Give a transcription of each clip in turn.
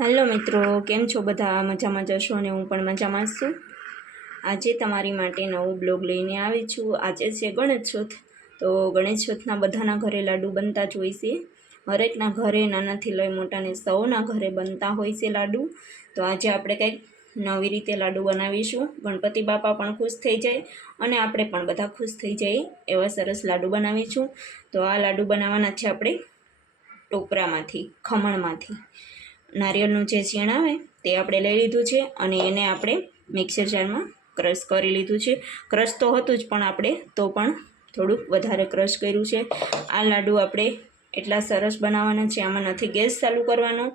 Hello મિત્રો, કેમ છો બધા? મજામાં જશો અને હું પણ મજામાં છું. આજે તમારી માટે નવો બ્લોગ લઈને આવી છું. આજે છે ગણેશ ચોથ તો ગણેશ ચોથના બધાના ઘરે લાડુ બનતા જ હોય છે. હરેકના ઘરે નાનાથી લઈ મોટાને સૌના ઘરે બનતા હોય છે લાડુ. તો આજે આપણે કંઈક નવી રીતે લાડુ બનાવીશું. ગણપતિ બાપા પણ ખુશ થઈ જાય અને આપણે પણ બધા ખુશ થઈ જઈએ એવા સરસ લાડુ બનાવીશું. તો આ લાડુ બનાવવાના છે આપણે ટોપરામાંથી, ખમણમાંથી. નારિયેળનું જે છીણ આવે તે આપણે લઈ લીધું છે અને એને આપણે મિક્સર જારમાં ક્રશ કરી લીધું છે. ક્રશ તો હતું જ, પણ આપણે તો પણ થોડુંક વધારે ક્રશ કર્યું છે. આ લાડુ આપણે એટલા સરસ બનાવવાના છે, આમાં નથી ગેસ ચાલુ કરવાનો,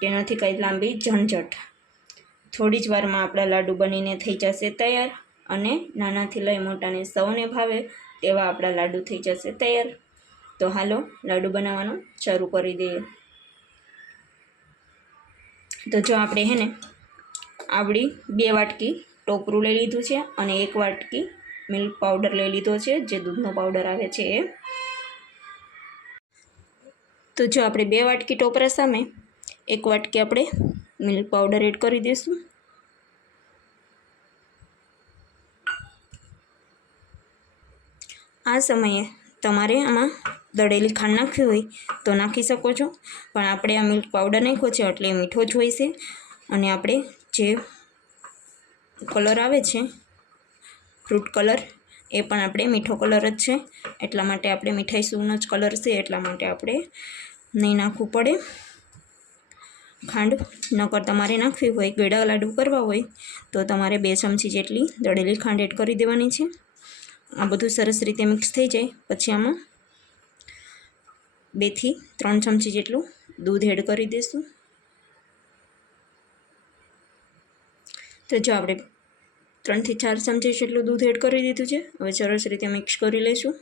કે નથી કંઈ લાંબી ઝંઝટ. થોડી જ વારમાં આપણા લાડુ બનીને થઈ જશે તૈયાર અને નાનાથી લઈ મોટાને સૌને ભાવે તેવા આપણા લાડુ થઈ જશે તૈયાર. તો હાલો, લાડુ બનાવવાનું શરૂ કરી દઈએ. તો જો આપણે હે ને આવડી બે વાટકી ટોપરું લઈ લીધું છે અને એક વાટકી મિલ્ક પાવડર લઈ લીધો છે, જે દૂધનો પાવડર આવે છે. એ તો જો આપણે બે વાટકી ટોપરા સામે એક વાટકી આપણે મિલ્ક પાવડર એડ કરી દઈશું. આ સમયે તમારે આમાં દળેલી ખાંડ નાખવી હોય તો નાખી શકો છો. પણ આપણે આ મિલ્ક પાવડર નાખ્યો છે એટલે મીઠો જ હોય છે. અને આપણે જે કલર આવે છે, ફ્રૂટ કલર, એ પણ આપણે મીઠો કલર જ છે. એટલા માટે આપણે મીઠાઈ સૂનો જ કલર છે, એટલા માટે આપણે નહીં નાખવું પડે. ખાંડ નકર તમારે નાખવી હોય, ગળા લાડુ કરવા હોય, તો તમારે બે ચમચી જેટલી દળેલી ખાંડ એડ કરી દેવાની છે. આ બધું સરસ રીતે મિક્સ થઈ જાય. પછી આમાં બેથી ત્રણ ચમચી જેટલું દૂધ એડ કરી દઈશું. તો જો આપણે ત્રણથી ચાર ચમચી જેટલું દૂધ એડ કરી દીધું છે, હવે સરસ રીતે મિક્સ કરી લઈશું.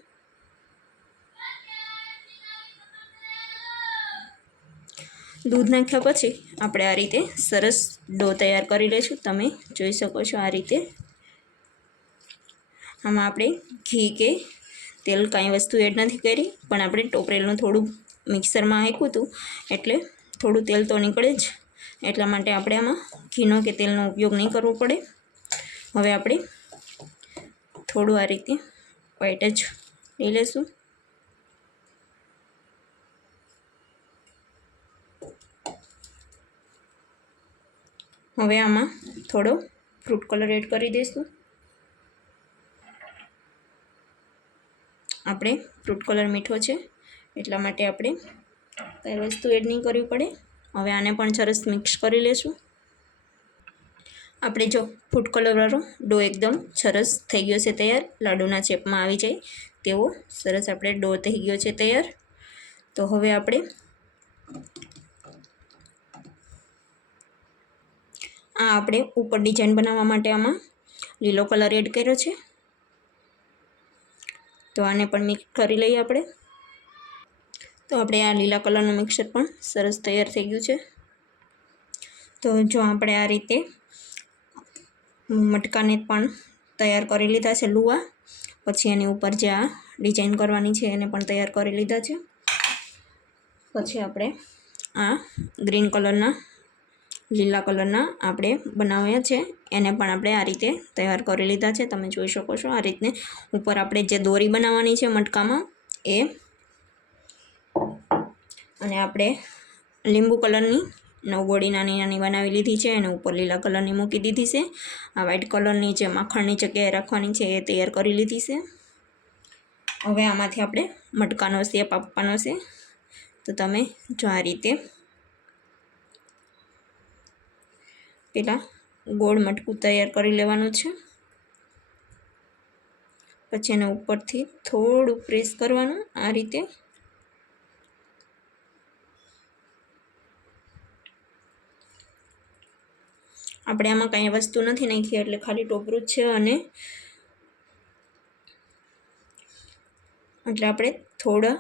દૂધ નાખ્યા પછી આપણે આ રીતે સરસ ડો તૈયાર કરી લઈશું. તમે જોઈ શકો છો આ રીતે. આમાં આપણે ઘી કે તેલ કાંઈ વસ્તુ એડ નથી કરી, પણ આપણે ટોપરેલનું થોડું મિક્સરમાં આપ્યું હતું, એટલે થોડું તેલ તો નીકળે જ. એટલા માટે આપણે આમાં ઘીનો કે તેલનો ઉપયોગ નહીં કરવો પડે. હવે આપણે થોડું આ રીતે વ્હાઈટ જ લઈ લઈશું હવે આમાં થોડો ફ્રૂટ કલર એડ કરી દઈશું. આપણે ફ્રૂટ કલર મીઠો છે એટલા માટે આપણે કઈ વસ્તુ એડ નહીં કરવી પડે. હવે આને પણ સરસ મિક્સ કરી લઈશું આપણે જો ફૂડ કલરવાળો ડો એકદમ સરસ થઈ ગયો છે તૈયાર. લાડુના ચેપમાં આવી જાય તેવો સરસ આપણે ડો થઈ ગયો છે તૈયાર. તો હવે આપણે આ આપણે ઉપર ડિઝાઇન બનાવવા માટે આમાં લીલો કલર એડ કર્યો છે. તો આને પણ મિક્સ કરી લઈએ આપણે. તો આપણે આ લીલા કલરનું મિક્સર પણ સરસ તૈયાર થઈ ગયું છે. તો જો આપણે આ રીતે મટકાને પણ તૈયાર કરી લીધા છે લુવા. પછી એની ઉપર જે આ ડિઝાઇન કરવાની છે એને પણ તૈયાર કરી લીધા છે. પછી આપણે આ ગ્રીન કલરના લીલા કલરના આપણે બનાવ્યા છે. એને પણ આપણે આ રીતે તૈયાર કરી લીધા છે. તમે જોઈ શકો છો આ રીતને ઉપર આપણે જે દોરી બનાવવાની છે મટકામાં એ અને આપણે લીંબુ કલરની નવગોળી નાની નાની બનાવી લીધી છે. અને ઉપર લીલા કલરની મૂકી દીધી છે. આ વ્હાઇટ કલરની જે માખણની જગ્યાએ રાખવાની છે એ તૈયાર કરી લીધી છે. હવે આમાંથી આપણે મટકાનો શેપ આપવાનો છે. તો તમે જો આ રીતે પહેલાં ગોળ મટકું તૈયાર કરી લેવાનું છે. પછી એના ઉપરથી થોડું પ્રેસ કરવાનું આ રીતે. આપણે આમાં કાંઈ વસ્તુ નથી નાખી એટલે ખાલી ટોપરું જ છે અને એટલે આપણે થોડા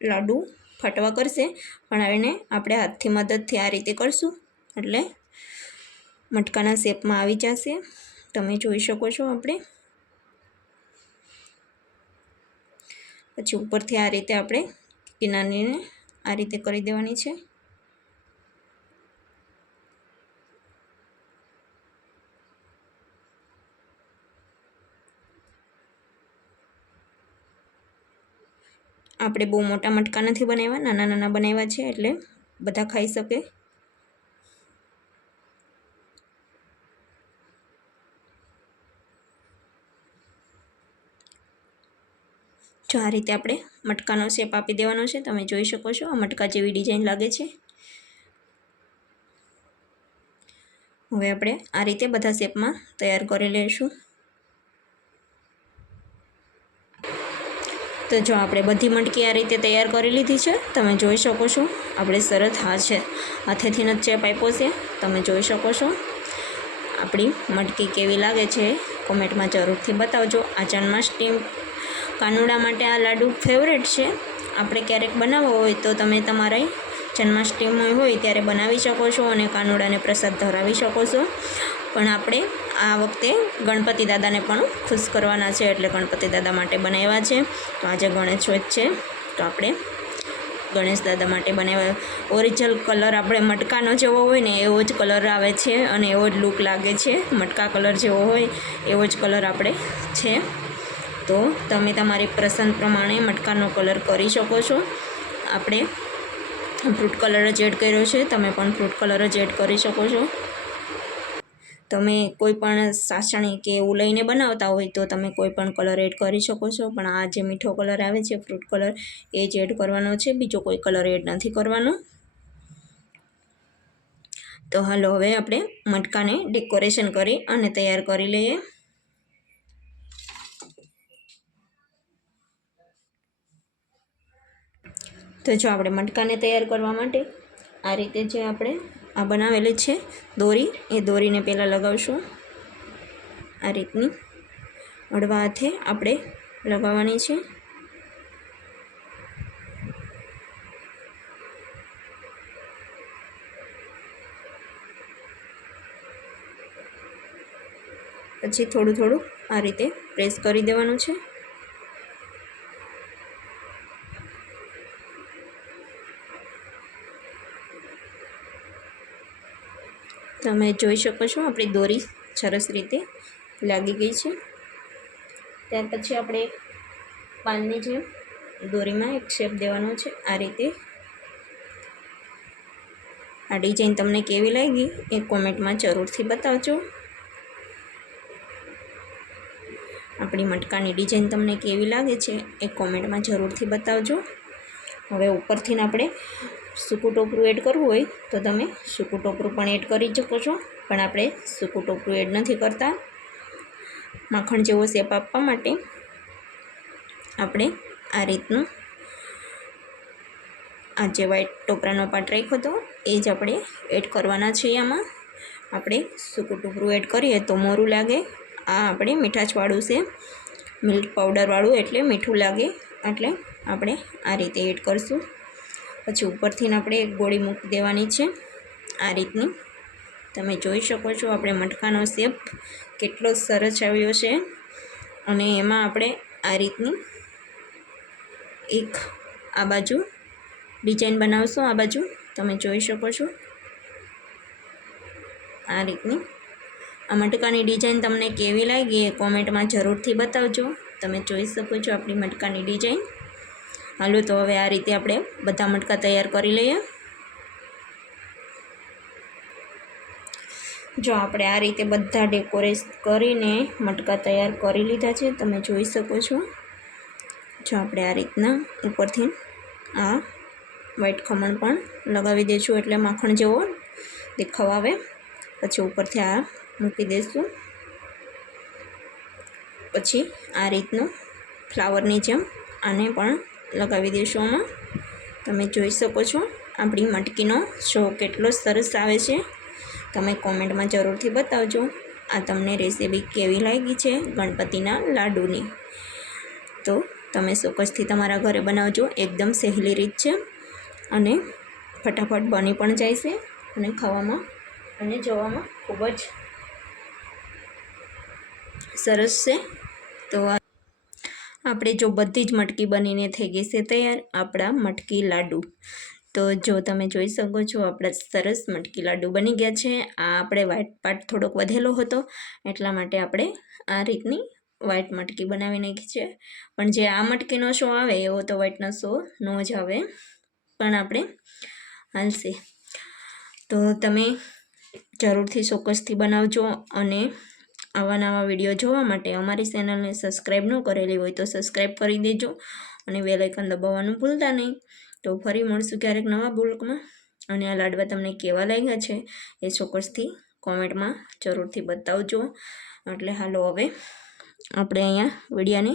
લાડુ ફાટવા કરશે. પણ એને આપણે હાથથી મદદથી આ રીતે કરશું. એટલે મટકાના શેપમાં આવી જશે. તમે જોઈ શકો છો આપણે. પછી ઉપરથી આ રીતે આપણે કિનારીને આ રીતે કરી દેવાની છે. આપણે બહુ મોટા મટકા નથી બનાવ્યા, નાના નાના બનાવ્યા છે એટલે બધા ખાઈ શકે. જો આ રીતે આપણે મટકાનો શેપ આપી દેવાનો છે, તમે જોઈ શકો છો. આ મટકા જેવી ડિઝાઇન લાગે છે. હવે આપણે આ રીતે બધા શેપમાં તૈયાર કરી લઈશું. તો જો આપણે બધી મટકી આ રીતે તૈયાર કરી લીધી છે, તમે જોઈ શકો છો. આપણે સરસ હા છે. હાથેથી જ ચેપ આપ્યો છે. તમે જોઈ શકો છો. આપણી મટકી કેવી લાગે છે, કોમેન્ટમાં જરૂરથી બતાવજો. આ જન્માષ્ટમી કાનુડા માટે આ લાડુ ફેવરેટ છે. આપણે ક્યારેક બનાવવો હોય તો તમે તમારા જન્માષ્ટમી હોય ત્યારે બનાવી શકો છો અને કાનુડાને પ્રસાદ ધરાવી શકો છો. પણ આપણે આ વખતે ગણપતિ દાદાને પણ ખુશ કરવાના છે એટલે ગણપતિ દાદા માટે બનાવ્યા છે. તો આજે ગણેશોત્સવ છે. તો આપણે ગણેશ દાદા માટે બનાવ્યા. ઓરિજિનલ કલર આપણે મટકાનો જેવો હોય ને એવો જ કલર આવે છે અને એવો જ લુક લાગે છે. મટકા કલર જેવો હોય એવો જ કલર આપણે છે. તો તમે તમારી પસંદ પ્રમાણે મટકાનો કલર કરી શકો છો. આપણે ફ્રૂટ કલર જ એડ કર્યો છે. તમે પણ ફ્રૂટ કલર જ એડ કરી શકો છો. તમે કોઈ પણ સાસણી કે એવું લઈને બનાવતા હોય તો તમે કોઈ પણ કલર એડ કરી શકો છો. પણ આ જે મીઠો કલર આવે છે, ફ્રૂટ કલર, એ જ એડ કરવાનો છે. બીજો કોઈ કલર એડ નથી કરવાનો. તો હાલો, હવે આપણે મટકાને ડેકોરેશન કરી અને તૈયાર કરી લઈએ. તો જો આપણે મટકાને તૈયાર કરવા માટે આ રીતે જે આપણે આ બનાવેલી છે દોરી, એ દોરીને પહેલાં લગાવશું. આ રીતની અડવા હાથે આપણે લગાવવાની છે. પછી થોડું થોડું આ રીતે પ્રેસ કરી દેવાનું છે. તમે જોઈ શકો છો આપણી દોરી સરસ રીતે લાગી ગઈ છે. ત્યાર પછી આપણે પાનની જેમ દોરીમાં એક શેપ દેવાનો છે. આ રીતે આ ડિઝાઇન તમને કેવી લાગી એ કોમેન્ટમાં જરૂરથી બતાવજો. આપણી મટકાની ડિઝાઇન તમને કેવી લાગે છે એ કોમેન્ટમાં જરૂરથી બતાવજો. હવે ઉપરથી આપણે સૂકું ટોપરું એડ કરવું હોય તો તમે સૂકું ટોપરું પણ એડ કરી શકો છો. પણ આપણે સૂકું ટોપરું એડ નથી કરતા. માખણ જેવો શેપ આપવા માટે આપણે આ રીતનું આ જે વ્હાઈટ ટોપરાનો પાટ રાખ્યો હતો એ જ આપણે એડ કરવાના છીએ આમાં. આપણે સૂકું ટોપરું એડ કરીએ તો મોરું લાગે. આ આપણે મીઠાશવાળું છે. મિલ્ક પાવડરવાળું એટલે મીઠું લાગે. એટલે આપણે આ રીતે એડ કરીશું. પછી ઉપરથી આપણે એક ગોળી મૂકી દેવાની છે આ રીતની. તમે જોઈ શકો છો આપણે મટકાનો શેપ કેટલો સરસ આવ્યો છે. અને એમાં આપણે આ રીતની એક આ બાજુ ડિઝાઇન બનાવશું, આ બાજુ તમે જોઈ શકો છો. આ રીતની. આ મટકાની ડિઝાઇન તમને કેવી લાગી એ કોમેન્ટમાં જરૂરથી બતાવજો. તમે જોઈ શકો છો આપણી મટકાની ડિઝાઇન. હાલો, તો હવે આ રીતે આપણે બધા મટકા તૈયાર કરી લઈએ. જો આપણે આ રીતે બધા ડેકોરેટ કરીને મટકા તૈયાર કરી લીધા છે, તમે જોઈ શકો છો. જો આપણે આ રીતના ઉપરથી આ વ્હાઈટ ખમણ પણ લગાવી દઈશું, એટલે માખણ જેવો દેખાવ આવે પછી ઉપરથી આ મૂકી દઈશું. પછી આ રીતનું ફ્લાવરની જેમ આને પણ લગાવી દઈશું આમાં. તમે જોઈ શકો છો આપણી મટકીનો શો કેટલો સરસ આવે છે. તમે કોમેન્ટમાં જરૂરથી બતાવજો. આ તમને રેસીપી કેવી લાગી છે ગણપતિના લાડુની. તો તમે ચોક્કસથી તમારા ઘરે બનાવજો. એકદમ સહેલી રીત છે. અને ફટાફટ બની પણ જાય છે અને ખાવામાં અને જોવામાં ખૂબ જ સરસ છે. તો આપણે જો બધી જ મટકી બનીને થઈ ગઈ છે તૈયાર, આપણા મટકી લાડુ. તો જો તમે જોઈ શકો છો, આપણા સરસ મટકી લાડુ બની ગયા છે. આ આપણે વ્હાઇટ પાર્ટ થોડોક વધેલો હતો, એટલા માટે આપણે આ રીતની વ્હાઇટ મટકી બનાવી નાખી છે. પણ જે આ મટકીનો શો આવે, એવો તો વ્હાઇટનો શો ન જ આવે. પણ આપણે હાલશે. તો તમે જરૂરથી ચોક્કસથી બનાવજો અને આવા નવા વીડિયો જોવા માટે અમારી ચેનલને સબસ્ક્રાઈબ ન કરેલી હોય તો સબસ્ક્રાઈબ કરી દેજો અને બેલ દબાવવાનું ભૂલતા નહીં. તો ફરી મળશું ક્યારેક નવા બુલકમાં. અને આ લાડવા તમને કેવા લાગ્યા છે એ ચોક્કસથી કોમેન્ટમાં જરૂરથી બતાવજો. એટલે હાલો હવે આપણે અહીંયા વિડીયાને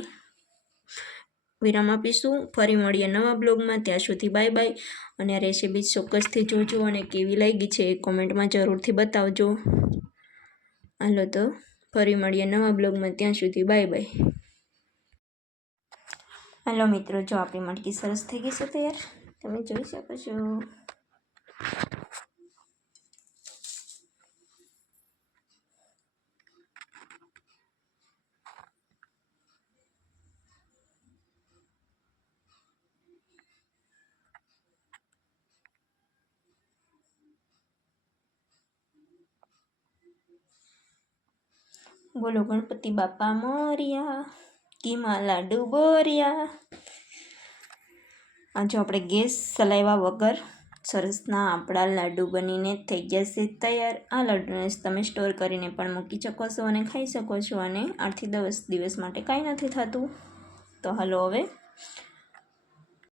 વિરામ આપીશું. ફરી મળીએ નવા બ્લોગમાં. ત્યાં સુધી બાય બાય. અને આ રેસીપી ચોક્કસથી જોજો અને કેવી લાગી છે એ કોમેન્ટમાં જરૂરથી બતાવજો. હાલો તો ફરી મળીએ નવા બ્લોગમાં. ત્યાં સુધી બાય બાય. હાલો મિત્રો, જો આપણી મટકી સરસ થઈ ગઈ છે તૈયાર, તમે જોઈ શકો છો. બોલો, ગણપતિ બાપા મોરિયા કીમા લાડુ બોરિયા આ જો આપણે ગેસ ચલાવ્યા વગર સરસના આપણા લાડુ બનીને થઈ ગયા છે તૈયાર. આ લાડુને તમે સ્ટોર કરીને પણ મૂકી શકો છો અને ખાઈ શકો છો અને આઠથી દસ દિવસ માટે કાંઈ નથી થતું. તો હાલો હવે